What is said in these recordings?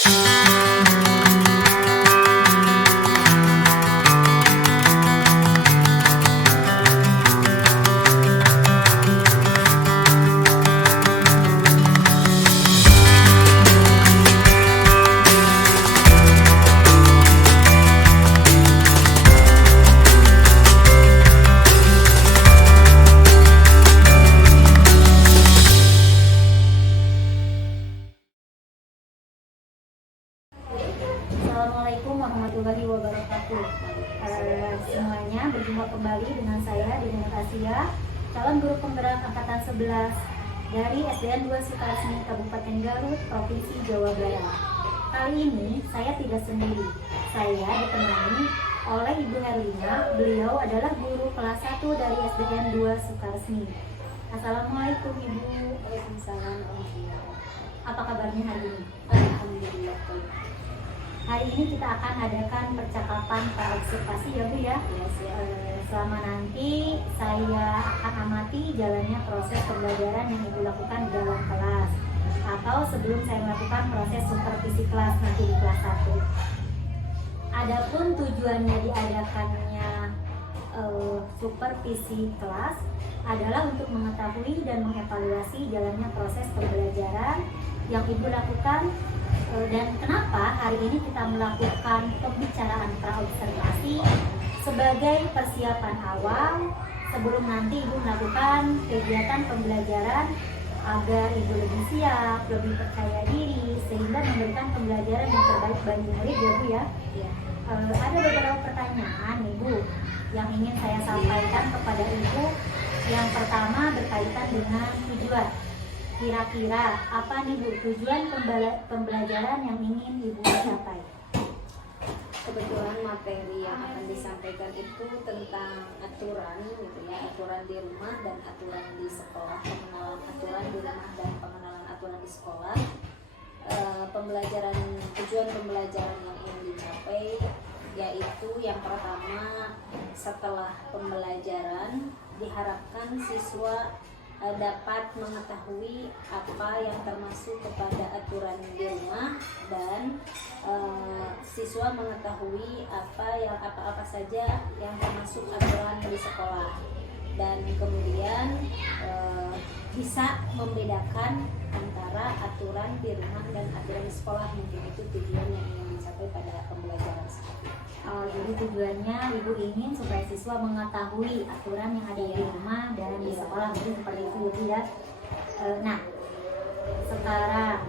Assalamualaikum warahmatullahi wabarakatuh. Semuanya, berjumpa kembali dengan saya Dina Asia, calon guru penggerak angkatan 11 dari SDN 2 Sukaresmi Kabupaten Garut, Provinsi Jawa Barat. Kali ini saya tidak sendiri. Saya ditemani oleh Ibu Herlina. Beliau adalah guru kelas 1 dari SDN 2 Sukaresmi. Assalamualaikum Ibu. Waalaikumsalam. Apa kabarnya hari ini? Alhamdulillah. Hari ini kita akan adakan percakapan observasi ya Bu ya. Selama nanti saya akan amati jalannya proses pembelajaran yang Ibu lakukan di dalam kelas, atau sebelum saya melakukan proses supervisi kelas nanti di kelas 1. Adapun tujuannya diadakannya supervisi kelas adalah untuk mengetahui dan mengevaluasi jalannya proses pembelajaran yang Ibu lakukan, dan kenapa hari ini kita melakukan pembicaraan praobservasi sebagai persiapan awal sebelum nanti Ibu melakukan kegiatan pembelajaran agar Ibu lebih siap, lebih percaya diri, sehingga memberikan pembelajaran yang terbaik bagi murid ya Bu ya. Ada beberapa pertanyaan Ibu yang ingin saya sampaikan kepada Ibu. Yang pertama berkaitan dengan tujuan. Kira-kira apa nih Bu tujuan pembelajaran yang ingin Ibu capai? Kebetulan materi yang akan disampaikan itu tentang aturan gitu ya, aturan di rumah dan aturan di sekolah, pengenalan aturan di rumah dan pengenalan aturan di sekolah. Tujuan pembelajaran yang ingin dicapai yaitu yang pertama, setelah pembelajaran diharapkan siswa dapat mengetahui apa yang termasuk kepada aturan di rumah, dan siswa mengetahui apa saja yang termasuk aturan di sekolah, dan kemudian bisa membedakan antara aturan di rumah dan aturan di sekolah. Mungkin itu tujuan yang ingin dicapai pada pembelajaran seperti itu. Jadi tujuannya Ibu ingin supaya siswa mengetahui aturan yang ada di rumah dan di sekolah, mungkin seperti itu Ibu ya. Nah, sekarang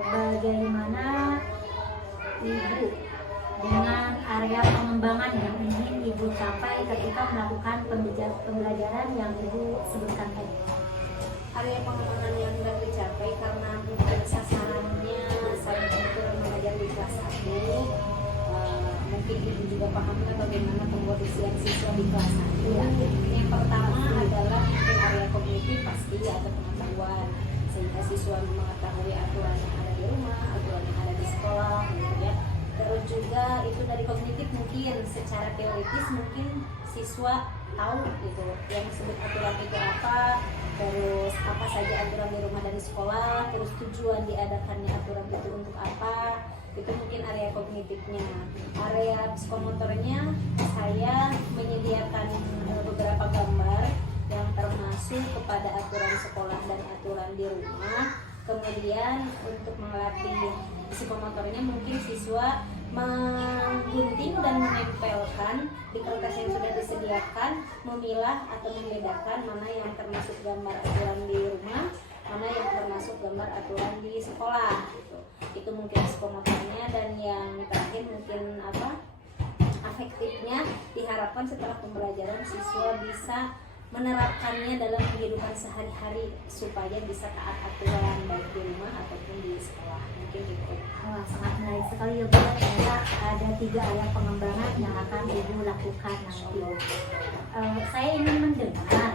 bagaimana Ibu dengan area pengembangan yang ingin Ibu capai ketika melakukan pembelajaran yang Ibu sebutkan tadi? Area pengembangan yang sudah dicapai karena mungkin sasarannya saya mengajar di kelas 1. Mungkin Ibu juga pahamnya bagaimana pemposisian siswa di kelas 1 ya. Yang pertama adalah mungkin area kognitif, pasti ada pengetahuan, sehingga siswa mengetahui aturan yang ada di rumah, aturan yang ada di sekolah gitu ya. Terus juga itu dari kognitif, mungkin secara teoritis mungkin siswa tahu gitu yang disebut aturan itu apa, terus apa saja aturan di rumah dan di sekolah, terus tujuan diadakannya aturan itu untuk apa. Itu mungkin area kognitifnya. Area psikomotornya, saya menyediakan beberapa gambar yang termasuk kepada aturan sekolah dan aturan di rumah. Kemudian untuk melatih psikomotornya, mungkin siswa menggunting dan menempelkan di kertas yang sudah disediakan, memilah atau membedakan mana yang termasuk gambar aturan di rumah, mana yang termasuk gambar aturan di sekolah gitu. Itu mungkin psikomotornya. Dan yang terakhir mungkin afektifnya, diharapkan setelah pembelajaran siswa bisa menerapkannya dalam kehidupan sehari-hari supaya bisa taat aturan baik di rumah ataupun di sekolah. Mungkin itu. Sangat menarik sekali ya Bu. Ternyata ada 3 area pengembangan yang akan Ibu lakukan nanti. Saya ingin mendengar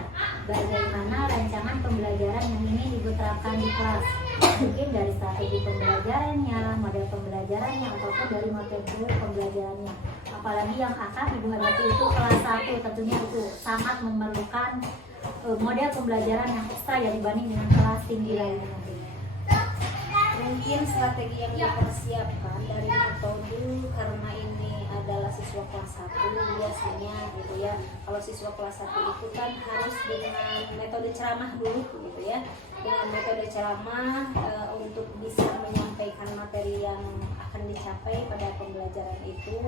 bagaimana rancangan pembelajaran yang ingin Ibu terapkan di kelas. Mungkin dari strategi pembelajarannya, model pembelajarannya, ataupun dari materi pembelajarannya. Apalagi yang akan Ibu hadapi itu kelas 1, tentunya itu sangat memerlukan model pembelajaran yang ekstra ya dibanding dengan kelas tinggi lainnya nantinya. Mungkin strategi yang dipersiapkan dari metode, karena ini adalah siswa kelas 1 biasanya gitu ya. Kalau siswa kelas 1 itu kan harus dengan metode ceramah dulu gitu ya. Dengan metode ceramah untuk bisa menyampaikan materi yang akan dicapai pada pembelajaran itu.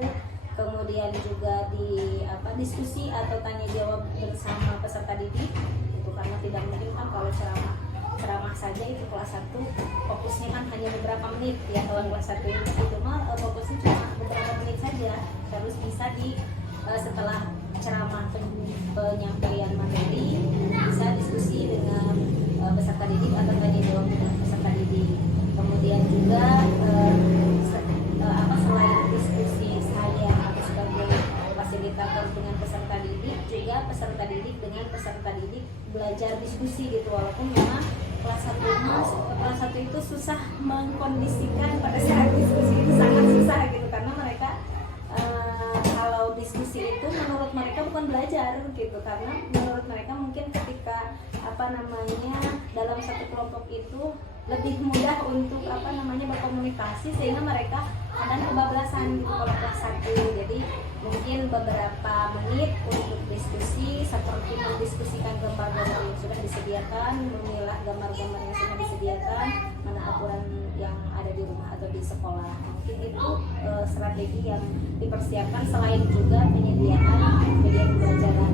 Kemudian juga diskusi atau tanya jawab bersama peserta didik itu, karena tidak mungkin kan kalau ceramah saja itu kelas 1 fokusnya kan hanya beberapa menit ya. Kalau kelas 1 itu mah fokusnya cuma beberapa menit saja, harus bisa setelah ceramah penyampaian materi bisa diskusi dengan peserta didik atau tanya jawab dengan peserta didik. Kemudian juga selain diskusi saya atau sebagai fasilitator dengan peserta didik, juga peserta didik dengan peserta didik belajar diskusi gitu. Walaupun memang kelas 1 itu susah mengkondisikan pada saat diskusi, itu sangat susah gitu, karena mereka kalau diskusi itu menurut mereka bukan belajar gitu, karena menurut mereka mungkin ketika dalam satu kelompok itu lebih mudah untuk berkomunikasi, sehingga mereka kadang kebablasan gitu kalau kelas 1. Jadi mungkin beberapa menit untuk diskusi, seperti mendiskusikan gambar-gambar yang sudah disediakan, memilah gambar-gambar yang sudah disediakan, mana aturan yang ada di rumah atau di sekolah. Mungkin itu strategi yang dipersiapkan, selain juga penyediaan media pembelajaran.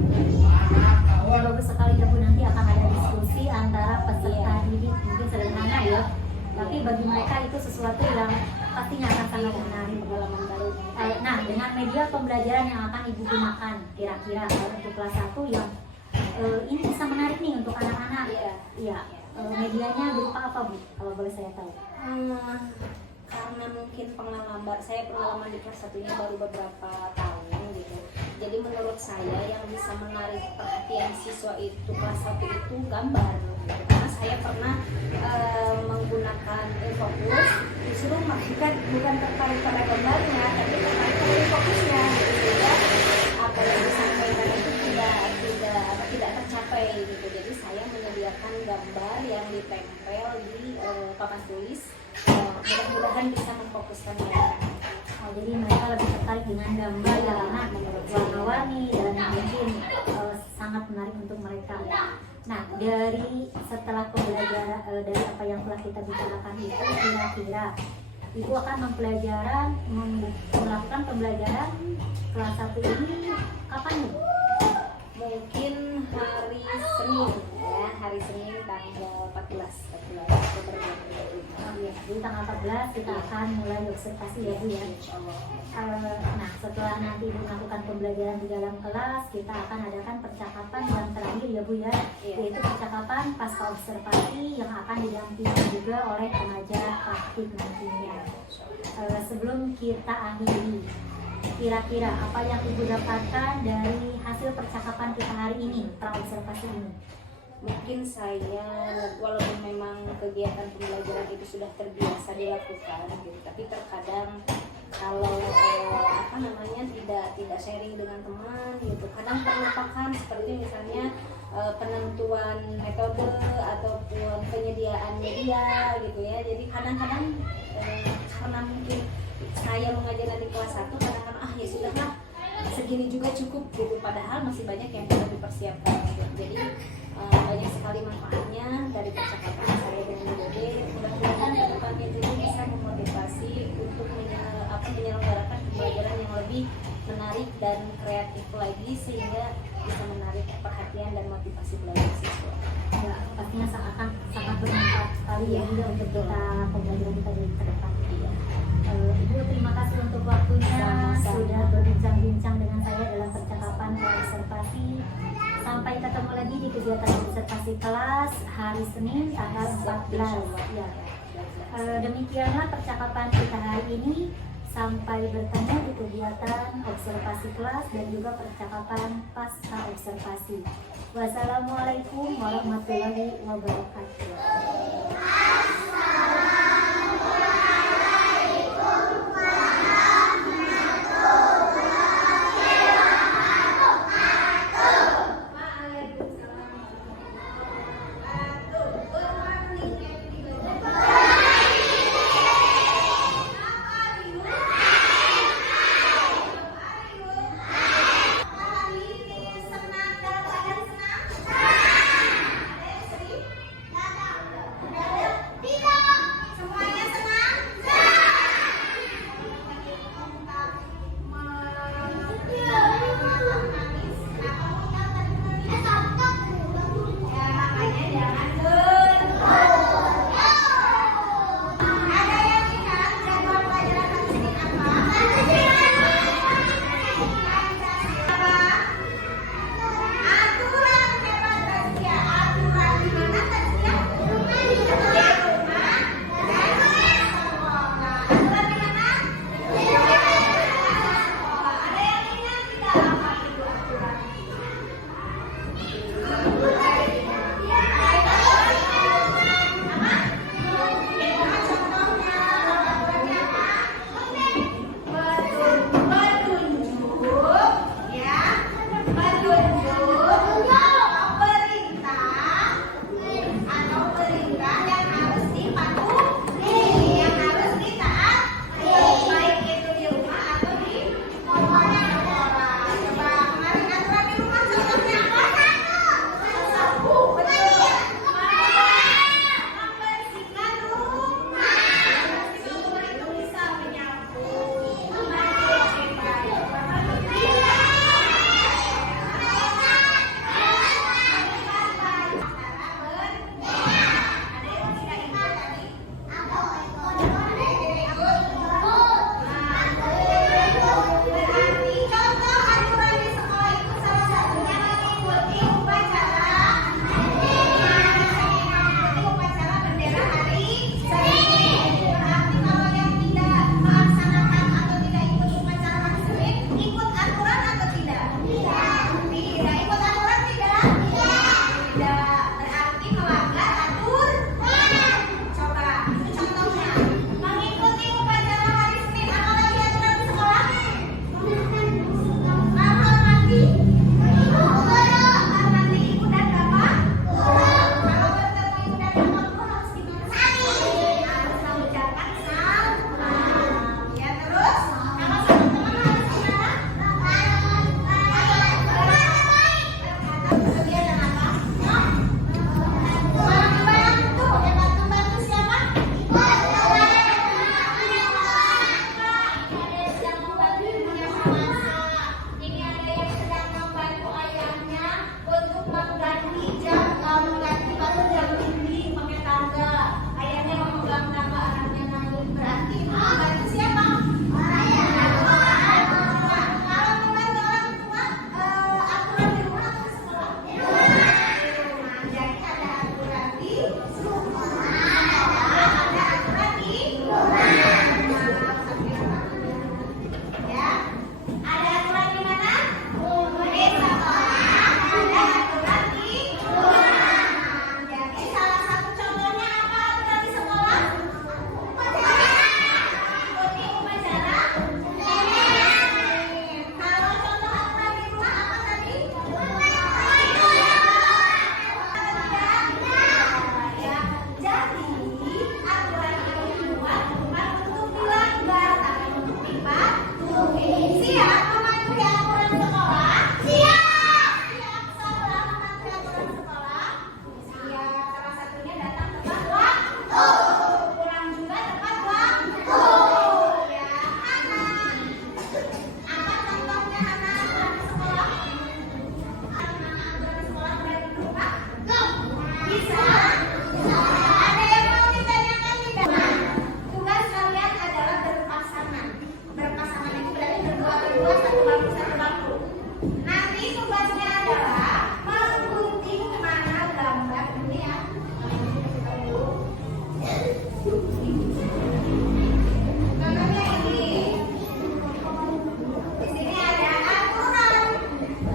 Bagus sekali ya Bu, nanti akan ada diskusi antara peserta didik, mungkin sederhana ya, tapi bagi mereka itu sesuatu yang pastinya akan sangat menarik, pengalaman baru. Nah, dengan media pembelajaran yang akan Ibu gunakan kira-kira untuk kelas 1 yang ini bisa menarik nih untuk anak-anak. Iya. Medianya berupa apa Bu, kalau boleh saya tahu? Karena mungkin pengalaman di kelas 1-nya baru beberapa tahun gitu. Jadi menurut saya yang bisa menarik perhatian siswa itu kelas 1 itu gambar gitu. Karena saya pernah menggunakan fokus, justru bukan tertarik pada gambarnya, tapi tertarik pada fokusnya gitu ya. Apa yang disampaikan itu tidak tercapai gitu. Jadi saya menyediakan gambar yang ditempel di papan tulis. Mudah-mudahan bisa memfokuskan mereka. Jadi mereka lebih tertarik dengan gambar karena warna-warni dan mungkin sangat menarik untuk mereka. Nah, dari setelah pembelajaran dari apa yang telah kita bicarakan itu, kira-kira Ibu akan melakukan pembelajaran kelas 1 ini kapan nih? Mungkin hari Senin tanggal 14 Oktober. Jadi tanggal 14 kita akan mulai observasi ya Bu ya. Nah, setelah nanti Ibu melakukan pembelajaran di dalam kelas, kita akan adakan percakapan yang terakhir ya Bu ya, yaitu percakapan pasca observasi yang akan didampingi juga oleh pengajar praktik nantinya. Sebelum kita akhiri, kira-kira apa yang Ibu dapatkan dari hasil percakapan kita hari ini, pra-observasi ini? Mungkin saya, walaupun memang kegiatan pembelajaran itu sudah terbiasa dilakukan gitu, tapi terkadang kalau tidak sharing dengan teman gitu, kadang terlupakan, seperti misalnya penentuan metode ataupun penyediaan media gitu ya. Jadi kadang-kadang karena mungkin saya mengajar di kelas 1, kadang-kadang ya sudahlah, segini juga cukup gitu, padahal masih banyak yang perlu dipersiapkan gitu. Jadi banyak sekali manfaatnya dari percakapan saya dengan Dede. Mudah-mudahan ke depannya juga bisa memotivasi untuk menyelenggarakan pembelajaran yang lebih menarik dan kreatif lagi, sehingga bisa menarik perhatian dan motivasi belajar siswa. Ya, pastinya sangat bermanfaat sekali ya juga untuk kita pembelajaran kita di depan. Ibu terima kasih untuk waktunya. Sudah berbincang-bincang dengan saya dalam percakapan observasi. Sampai ketemu lagi di kegiatan observasi kelas hari Senin tanggal 14 ya. Demikianlah percakapan kita hari ini. Sampai bertemu di kegiatan observasi kelas dan juga percakapan pasca observasi. Wassalamualaikum warahmatullahi wabarakatuh. bagi dua, satu bagi satu bangku. Nanti tugasnya adalah menggunting mana gambar ini ya. Gambarnya ini. Di sini ada aturan.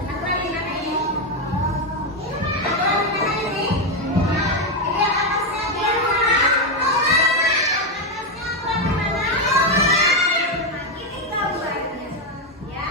Aturan di mana ini? Aturan di mana ini? Ini yang atasnya aturan di mana? Atasnya aturan di mana? Ini gambarnya, ya.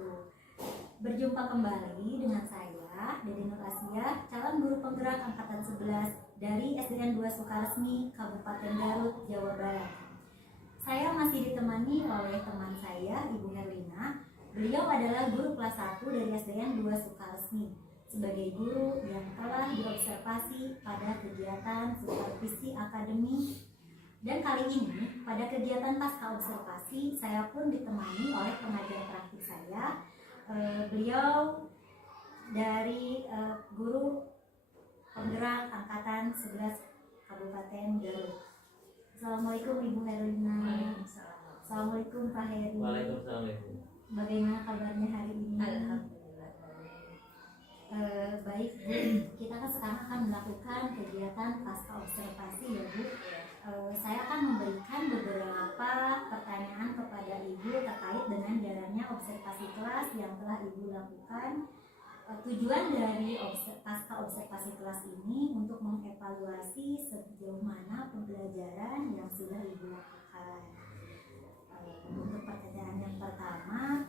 wabarakatuh. Berjumpa kembali dengan saya, Dede Nur Asia, calon guru penggerak angkatan 11 dari SDN 2 Sukaresmi, Kabupaten Garut, Jawa Barat. Saya masih ditemani oleh teman saya, Ibu Herlina. Beliau adalah guru kelas 1 dari SDN 2 Sukaresmi, sebagai guru yang telah diobservasi pada kegiatan supervisi akademik. Dan kali ini, pada kegiatan pasca observasi, saya pun ditemani oleh pengajar praktik saya. Beliau dari guru penggerak angkatan 11 Kabupaten Garut. Assalamualaikum Ibu Herlina. Assalamualaikum Pak Heri. Waalaikumsalam. Bagaimana kabarnya hari ini? Alhamdulillah. Baik Bu, kita kan sekarang akan melakukan kegiatan pasca observasi ya Bu. Saya akan memberikan beberapa pertanyaan kepada Ibu terkait dengan jalannya observasi kelas yang telah Ibu lakukan. Tujuan dari pasca observasi kelas ini untuk mengevaluasi sejauh mana pembelajaran yang sudah Ibu lakukan. Untuk pertanyaan yang pertama,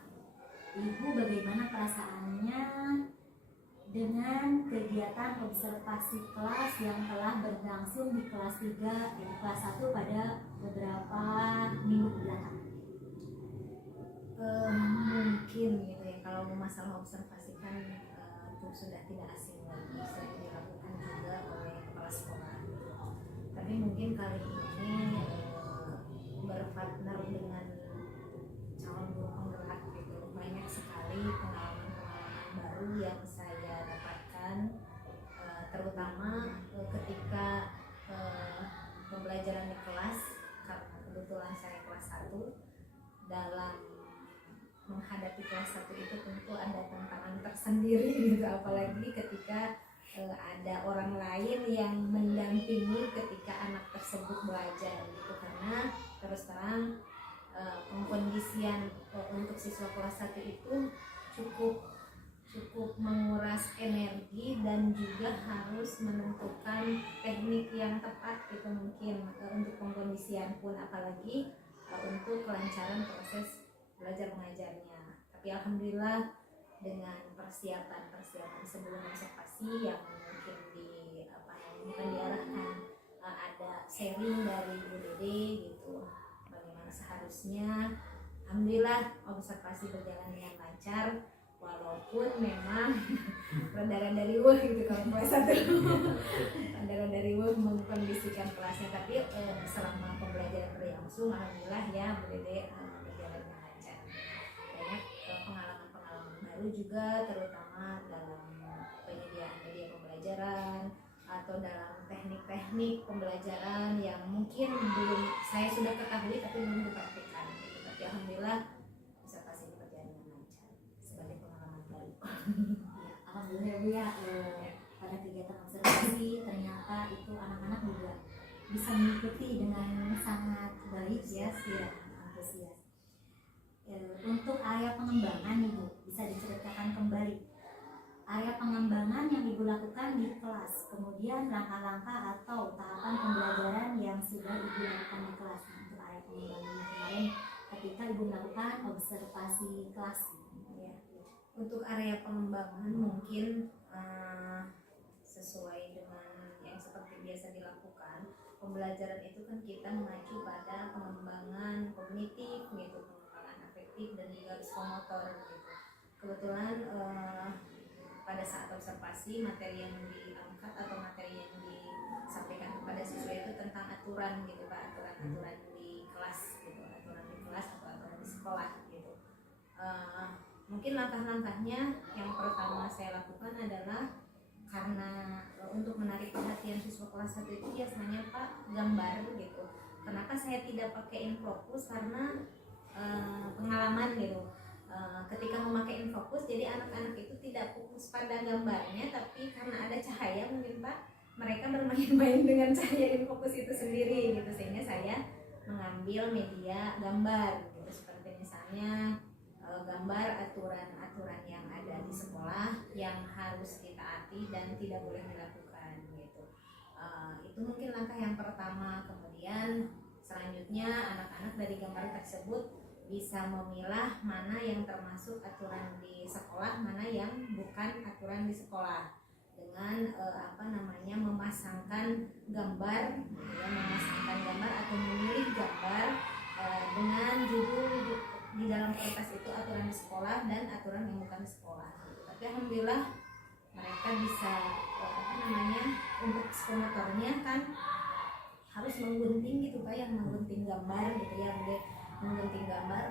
Ibu bagaimana perasaannya dengan kegiatan observasi kelas yang telah berlangsung di kelas 3 dan kelas 1 pada beberapa minggu belakang? Mungkin gitu ya, kalau masalah observasi kan itu sudah tidak asing lagi, sering dilakukan juga oleh kepala sekolah gitu. Tapi mungkin kali ini berpartner dengan calon guru penggerak gitu, banyak sekali pengalaman-pengalaman baru yang saya dapatkan, terutama ketika pembelajaran di kelas, karena kebetulan saya kelas 1. Dalam menghadapi kelas 1 itu tentu ada tantangan tersendiri gitu, apalagi ketika ada orang lain yang mendampingi ketika anak tersebut belajar gitu, karena terus terang pengkondisian untuk siswa kelas 1 itu cukup menguras energi dan juga harus menentukan teknik yang tepat gitu, mungkin untuk pengkondisian pun, apalagi untuk kelancaran proses belajar mengajarnya. Tapi alhamdulillah dengan persiapan sebelum observasi yang mungkin diarahkan, ada sharing dari Bu Dede gitu, bagaimana seharusnya. Alhamdulillah observasi berjalan dengan lancar, walaupun memang rada-rada riuh gitu kalau kelas 1. Rada-rada riuh mengkondisikan kelasnya, tapi selama pembelajaran berlangsung alhamdulillah ya Bu Dede berjalan dengan lancar. Banyak pengalaman-pengalaman baru juga, terutama dalam penyediaan media pembelajaran atau dalam teknik-teknik pembelajaran yang mungkin belum saya sudah ketahui tapi belum dipraktikkan gitu. Tapi alhamdulillah observasi berjalan dengan lancar sebagai pengalaman baru. Alhamdulillah Bu ya, pada kegiatan observasi ternyata itu anak-anak juga bisa mengikuti dengan sangat baik ya, antusias. Untuk area pengembangan nih Bu, bisa diceritakan kembali area pengembangan yang Ibu lakukan di kelas, kemudian langkah-langkah atau tahapan pembelajaran yang sudah Ibu lakukan di kelas. Untuk area pengembangan kemarin ketika Ibu melakukan observasi kelas ya. Untuk area pengembangan mungkin sesuai dengan yang seperti biasa dilakukan, pembelajaran itu kan kita mengacu pada pengembangan kognitif gitu, pengembangan afektif dan juga psikomotor gitu. Kebetulan pada saat observasi materi yang diangkat atau materi yang disampaikan kepada siswa itu tentang aturan gitu Pak, aturan di kelas gitu, aturan di kelas atau aturan di sekolah gitu. Mungkin langkah-langkahnya yang pertama saya lakukan adalah karena untuk menarik perhatian siswa kelas 1 itu biasanya Pak gambar gitu. Kenapa saya tidak pakai infocus? Karena pengalaman gitu. Ketika memakai infocus, jadi anak-anak itu tidak fokus pada gambarnya, tapi karena ada cahaya mungkin Pak, mereka bermain-main dengan cahaya infocus itu sendiri gitu, sehingga saya mengambil media gambar gitu, seperti misalnya gambar aturan-aturan yang ada di sekolah yang harus ditaati dan tidak boleh dilakukan gitu. Itu mungkin langkah yang pertama. Kemudian selanjutnya anak-anak dari gambar tersebut bisa memilah mana yang termasuk aturan di sekolah, mana yang bukan aturan di sekolah, dengan memasangkan gambar, ya, memasangkan gambar atau memilih gambar dengan judul di dalam kertas itu aturan di sekolah dan aturan yang bukan di sekolah. Tapi alhamdulillah mereka bisa untuk psikomotornya kan harus menggunting gitu Pak, yang menggunting gambar gitu ya, menggunting gambar.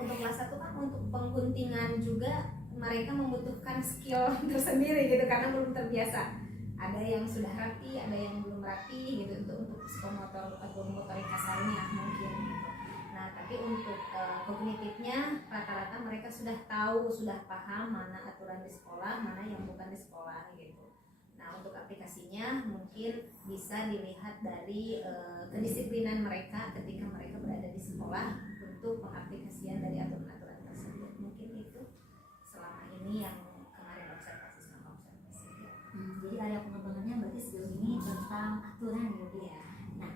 Untuk kelas 1 kan untuk pengguntingan juga mereka membutuhkan skill tersendiri gitu karena belum terbiasa. Ada yang sudah rapi, ada yang belum rapi gitu untuk psikomotor atau motorik kasarnya mungkin gitu. Nah, tapi untuk kognitifnya rata-rata mereka sudah tahu, sudah paham mana aturan di sekolah, mana yang bukan di sekolah gitu. Nah, untuk aplikasinya mungkin bisa dilihat dari kedisiplinan mereka ketika mereka berada di sekolah untuk pengaplikasian dari aturan-aturan tersebut. Mungkin itu selama ini yang kemarin observasi sama observasi. Jadi area pengembangannya berarti sejauh ini tentang aturan ya Bu. Ya. Nah,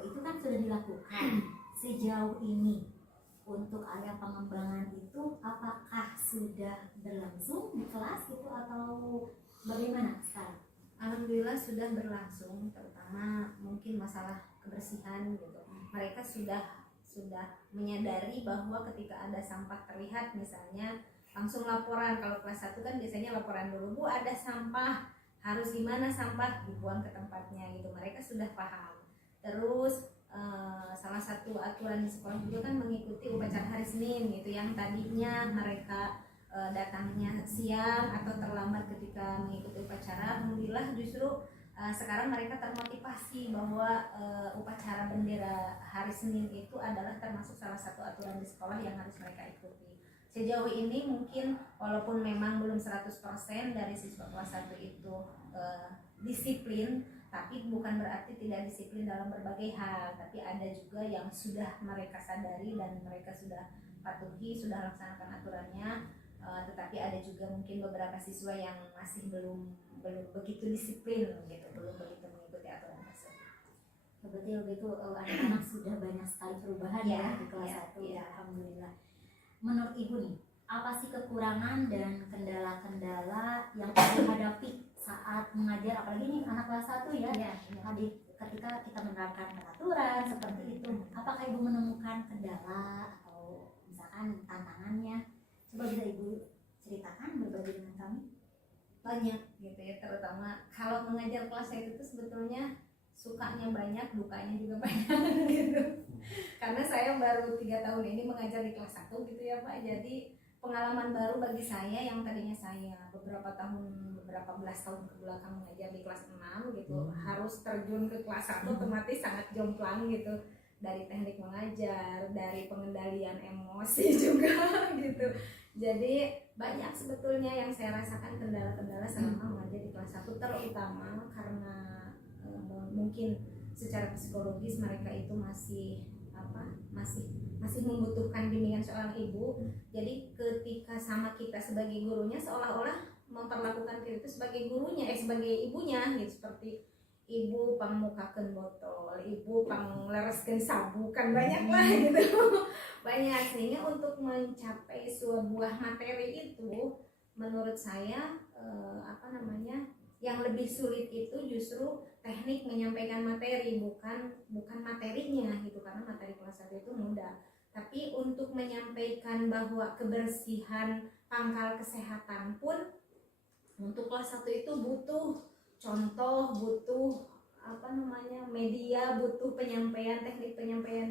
itu kan sudah dilakukan. Sejauh ini untuk area pengembangan itu apakah sudah berlangsung di kelas itu atau bagaimana sekarang? Alhamdulillah sudah berlangsung, terutama mungkin masalah kebersihan gitu. Mereka sudah menyadari bahwa ketika ada sampah terlihat misalnya langsung laporan. Kalau kelas 1 kan biasanya laporan dulu, Bu ada sampah, harus gimana sampah dibuang ke tempatnya gitu. Mereka sudah paham. Terus salah satu aturan di sekolah juga kan mengikuti upacara hari Senin gitu, yang tadinya mereka datangnya siang atau terlambat ketika mengikuti upacara. Alhamdulillah justru sekarang mereka termotivasi bahwa upacara bendera hari Senin itu adalah termasuk salah satu aturan di sekolah yang harus mereka ikuti. Sejauh ini mungkin walaupun memang belum 100% dari siswa kelas 1 itu disiplin, tapi bukan berarti tidak disiplin dalam berbagai hal. Tapi ada juga yang sudah mereka sadari dan mereka sudah patuhi, sudah laksanakan aturannya. Tetapi ada juga mungkin beberapa siswa yang masih belum begitu disiplin gitu, belum begitu mengikuti aturan tersebut. Berarti begitu anak-anak sudah banyak sekali perubahan ya di kelas 1 ya. Alhamdulillah. Menurut Ibu nih, apa sih kekurangan dan kendala-kendala yang Ibu hadapi saat mengajar, apalagi nih anak kelas 1 ya? Ketika kita menerapkan peraturan seperti itu, apakah Ibu menemukan kendala atau misalkan tantangannya? Coba bisa Ibu ceritakan, berbagi dengan kami. Banyak gitu ya, terutama kalau mengajar kelas 1 itu sebetulnya sukanya banyak, dukanya juga banyak gitu. Karena saya baru 3 tahun ini mengajar di kelas 1 gitu ya Pak. Jadi pengalaman baru bagi saya yang tadinya saya beberapa belas tahun ke belakang mengajar di kelas 6 gitu, harus terjun ke kelas 1 otomatis sangat jomplang gitu. Dari teknik mengajar, dari pengendalian emosi juga gitu. Jadi banyak sebetulnya yang saya rasakan kendala-kendala selama mengajar di kelas 1, terutama karena mungkin secara psikologis mereka itu masih membutuhkan bimbingan seorang ibu. Jadi ketika sama kita sebagai gurunya seolah-olah memperlakukan kita itu sebagai gurunya, sebagai ibunya gitu, seperti ibu pangmukakeun botol, ibu panglereskeun sabu, kan banyak lah gitu. Banyak, sehingga untuk mencapai sebuah materi itu menurut saya yang lebih sulit itu justru teknik menyampaikan materi, bukan materinya gitu, karena materi kelas 1 itu mudah. Tapi untuk menyampaikan bahwa kebersihan pangkal kesehatan pun untuk kelas 1 itu butuh contoh, butuh media, butuh penyampaian, teknik penyampaian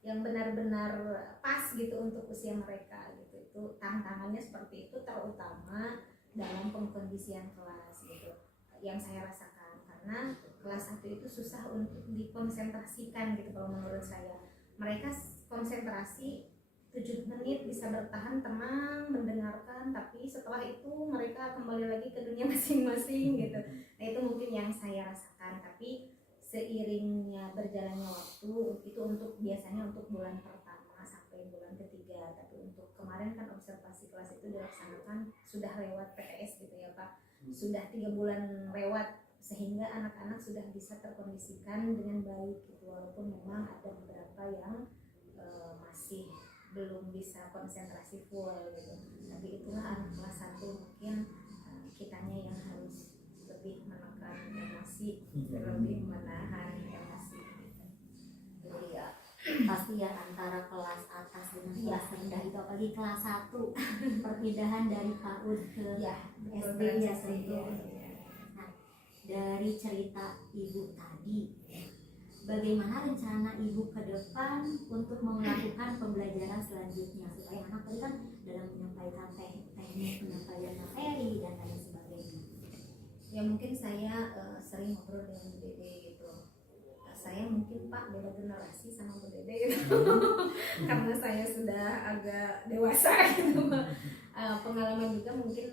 yang benar-benar pas gitu untuk usia mereka gitu. Itu tantangannya seperti itu, terutama dalam pengkondisian kelas gitu yang saya rasakan, karena kelas 1 itu susah untuk dikonsentrasikan gitu. Kalau menurut saya mereka konsentrasi 7 menit bisa bertahan tenang mendengarkan, tapi setelah itu mereka kembali lagi ke dunia masing-masing gitu. Nah itu mungkin yang saya rasakan. Tapi seiringnya berjalannya waktu itu biasanya untuk bulan pertama sampai bulan ketiga. Tapi untuk kemarin kan observasi kelas itu dilaksanakan sudah lewat PTS gitu ya Pak, sudah 3 bulan lewat, sehingga anak-anak sudah bisa terkondisikan dengan baik gitu. Walaupun memang ada beberapa yang masih belum bisa konsentrasi full gitu. Tapi itulah anak kelas 1 mungkin kitanya yang harus lebih menekan emosi, lebih menahan emosi gitu. Jadi ya Pasti ya antara kelas atas dengan kelas rendah itu, apalagi kelas 1 perpindahan dari PAUD ke ya SD ya transisi, tentu. Nah, dari cerita ibu tadi, bagaimana rencana ibu ke depan untuk melakukan pembelajaran selanjutnya supaya anak tadi kan dalam menyampaikan teknik penyampaian materi dan lain sebagainya. Ya mungkin saya sering ngobrol dengan Bu Dede gitu. Saya mungkin Pak beda generasi sama Bu Dede gitu. Karena saya sudah agak dewasa gitu. Pengalaman juga mungkin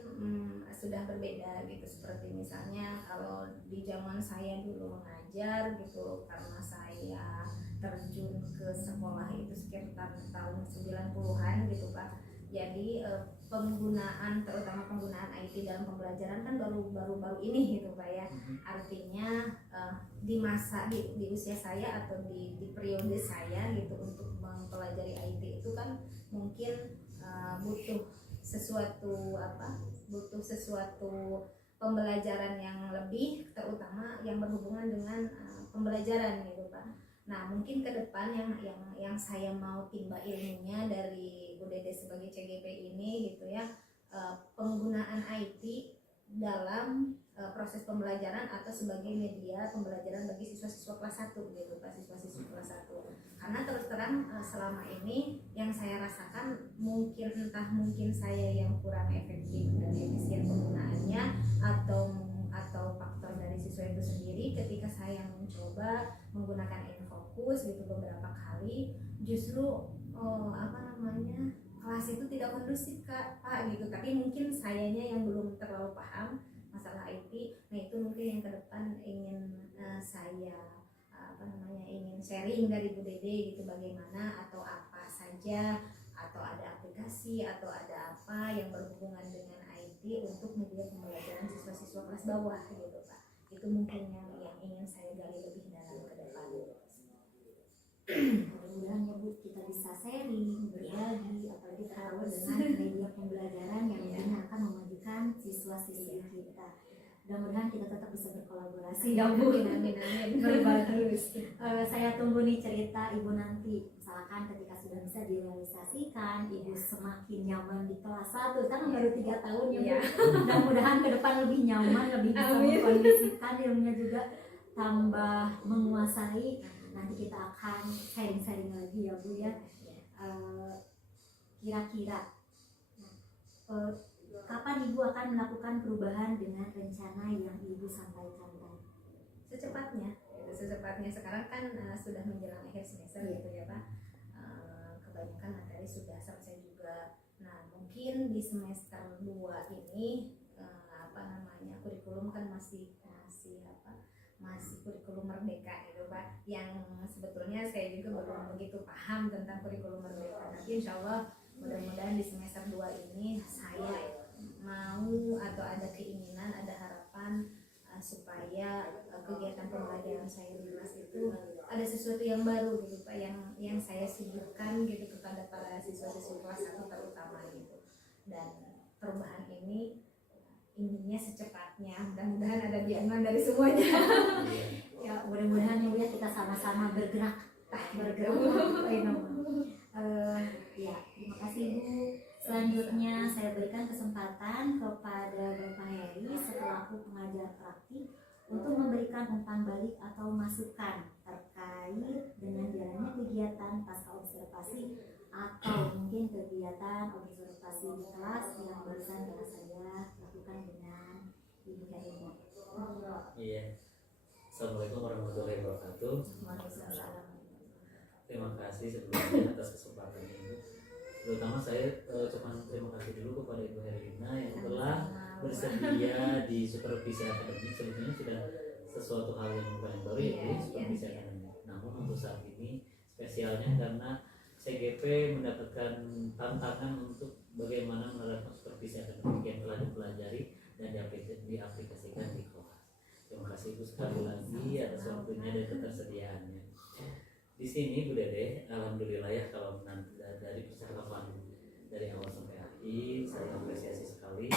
sudah berbeda gitu. Seperti misalnya kalau di zaman saya dulu mengajar gitu, karena saya terjun ke sekolah itu sekitar tahun 90-an gitu Pak. Jadi penggunaan, terutama penggunaan IT dalam pembelajaran kan baru ini gitu Pak ya. Artinya di masa di usia saya atau di periode saya gitu untuk mempelajari IT itu kan mungkin butuh sesuatu pembelajaran yang lebih, terutama yang berhubungan dengan pembelajaran gitu Pak. Nah mungkin ke depan yang saya mau timba ilmunya dari Bu Dede sebagai CGP ini gitu ya, penggunaan IT dalam proses pembelajaran atau sebagai media pembelajaran bagi siswa-siswa kelas 1 gitu Pak, siswa-siswa kelas 1. Karena terus terang selama ini yang saya rasakan mungkin saya yang kurang efektif dan efisien penggunaannya atau faktor dari siswa itu sendiri. Ketika saya mencoba menggunakan InFocus gitu beberapa kali, justru kelas itu tidak kondusif Pak gitu. Tapi mungkin sayanya yang belum terlalu paham masalah IT. Nah itu mungkin yang ke depan ingin saya ingin sharing dari Bu Dede gitu, bagaimana atau apa saja, atau ada aplikasi atau ada apa yang berhubungan dengan IT untuk media pembelajaran siswa-siswa kelas bawah gitu Pak. Itu mungkin yang ingin saya gali lebih dalam ke depan. Mudah-mudahan ya Bu, kita bisa sharing, berbagi, apalagi terhubung dengan media pembelajaran yang nantinya akan memajukan siswa-siswi kita. Mudah-mudahan kita tetap bisa berkolaborasi ya Bu, berbagi. Saya tunggu nih cerita Ibu nanti, misalkan ketika sudah bisa direalisasikan, Ibu semakin nyaman di kelas 1, kan baru 3 tahun ya Bu. Mudah-mudahan ke depan lebih nyaman, lebih bisa mengkondisikan ilmunya juga tambah menguasai. Nanti kita akan sharing-sharing lagi ya Bu ya. Kira-kira kapan Ibu akan melakukan perubahan dengan rencana yang Ibu sampaikan tadi? Secepatnya. Sekarang kan sudah menjelang akhir semester gitu ya Pak. Kebanyakan materi sudah selesai juga. Nah mungkin di semester 2 ini kurikulum kan masih kurikulum merdeka gitu Pak, yang sebetulnya saya juga belum begitu paham tentang kurikulum merdeka. Nanti insya Allah mudah-mudahan di semester 2 ini saya mau atau ada keinginan, ada harapan supaya kegiatan pembelajaran saya di kelas itu ada sesuatu yang baru gitu Pak, yang saya suguhkan gitu kepada para siswa-siswa kelas 1 terutama gitu. Dan perubahan ini intinya secepatnya, mudah-mudahan ada bimbingan dari semuanya. Ya mudah-mudahan ya kita sama-sama bergerak. Ya terima kasih Bu. Selanjutnya saya berikan kesempatan kepada Bapak Heri selaku pengajar praktik untuk memberikan umpan balik atau masukan terkait dengan jalannya kegiatan pasca observasi atau mungkin kegiatan observasi di kelas yang barusan telah saya lakukan dengan Ibu Heri. Iya. Assalamualaikum warahmatullahi wabarakatuh. Terima kasih sebelumnya atas kesempatan ini. Terutama saya terima kasih dulu kepada Ibu Herlina yang telah bersedia di supervisi akademik. Sebetulnya sudah sesuatu hal yang bukan yang baru ya Bu, supervisi akademik. Namun untuk saat ini spesialnya karena CGP mendapatkan tantangan untuk bagaimana menerapkan supervisi akademik yang telah dipelajari dan diaplikasikan di kelas. Terima kasih Ibu sekali lagi atas waktunya dan ketersediaannya. di sini Bu Dede, alhamdulillah ya kalau nanti dari percakapan dari awal sampai akhir saya apresiasi sekali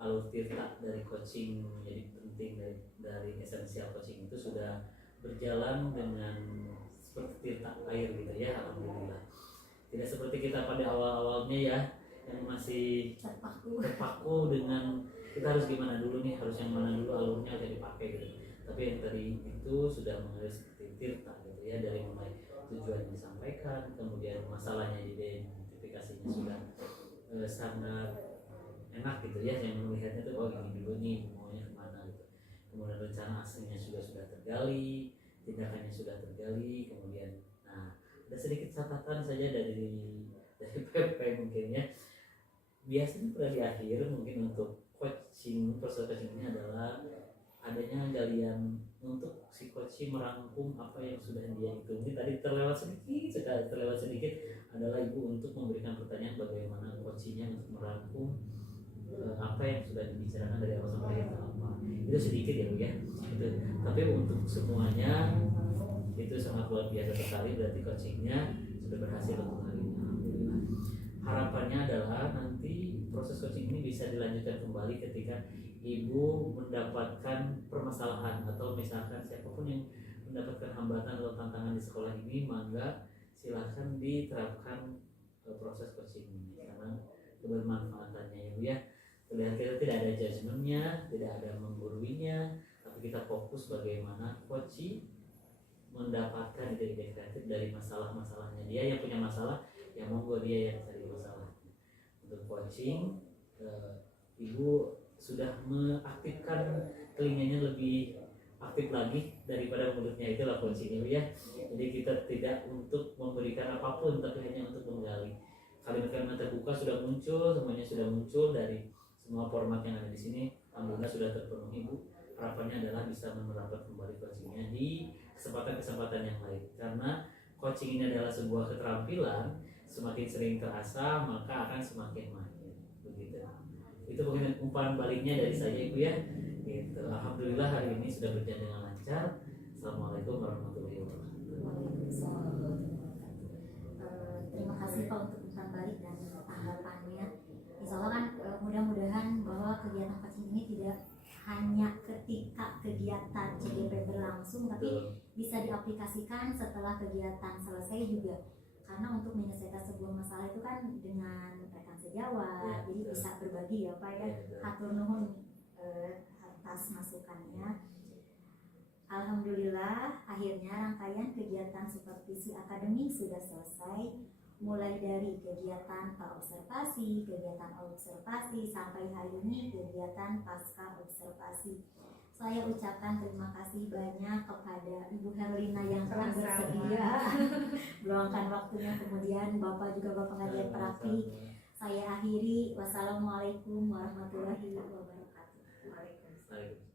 alur Tirta dari coaching menjadi penting dari esensial coaching itu sudah berjalan dengan seperti Tirta air gitu ya, alhamdulillah. Tidak seperti kita pada awal-awalnya ya yang masih terpaku dengan kita harus gimana dulu nih, harus yang mana dulu alurnya aja dipakai gitu. Tapi yang tadi itu sudah mengalir seperti Tirta gitu ya, dari mulai tujuan yang disampaikan, kemudian masalahnya diidentifikasinya sudah sangat enak gitu ya, yang melihatnya tuh oh ini dulu nih maunya kemana gitu. Kemudian rencana aslinya sudah tergali, tindakannya sudah tergali, kemudian nah ada sedikit catatan saja dari PP mungkin ya. Biasanya pada di akhir mungkin untuk coaching, proses coaching ini adalah adanya galian untuk si coaching merangkum apa yang sudah dia hitungi. Tadi terlewat sedikit adalah ibu untuk memberikan pertanyaan bagaimana coachingnya untuk merangkum apa yang sudah dibicarakan dari awal sampai akhir apa. Itu sedikit ya Bu ya. Itu. Tapi untuk semuanya itu sangat luar biasa sekali, berarti coachingnya sudah berhasil untuk hari ini. Alhamdulillah. Harapannya adalah nanti proses coaching ini bisa dilanjutkan kembali ketika ibu mendapatkan permasalahan atau misalkan siapapun yang mendapatkan hambatan atau tantangan di sekolah ini, maka silahkan diterapkan proses coaching ini karena kebermanfaatannya ya Bu ya. Terlihat kita tidak ada judgementnya, tidak ada menggurui-nya, tapi kita fokus bagaimana coaching mendapatkan ide-ide kreatif dari masalah-masalahnya. Dia yang punya masalah, yang monggo dia yang cari masalahnya. Untuk coaching, ibu sudah mengaktifkan telinganya lebih aktif lagi daripada mulutnya, itulah coaching ya. Jadi kita tidak untuk memberikan apapun, tapi hanya untuk menggali. Kalimat-kalimat terbuka sudah muncul, semuanya sudah muncul dari semua format yang ada di sini. Alhamdulillah sudah terpenuhi Bu. Harapannya adalah bisa menerapkan kembali coachingnya di kesempatan-kesempatan yang lain. Karena coaching ini adalah sebuah keterampilan, semakin sering terasa maka akan semakin mahir. Begitu. Itu mungkin umpan baliknya dari saya Ibu ya. Gitu. Alhamdulillah hari ini sudah berjalan dengan lancar. Assalamualaikum warahmatullahi wabarakatuh. Terima kasih Pak untuk umpan balik dan tanggapannya. Insya Allah kan mudah-mudahan bahwa kegiatan coaching ini tidak hanya ketika kegiatan CGP berlangsung, tapi bisa diaplikasikan setelah kegiatan selesai juga. Karena untuk menyelesaikan sebuah masalah itu kan dengan rekan sejawat, jadi bisa berbagi ya Pak ya. Hatur nuhun atas masukannya. Alhamdulillah akhirnya rangkaian kegiatan supervisi akademik sudah selesai. Mulai dari kegiatan praobservasi, kegiatan observasi, sampai hari ini kegiatan pasca observasi. Saya ucapkan terima kasih banyak kepada Ibu Herlina yang telah bersedia meluangkan waktunya, kemudian Bapak juga Bapak Pengajian Terapi. Saya akhiri, wassalamualaikum warahmatullahi wabarakatuh. Waalaikumsalam.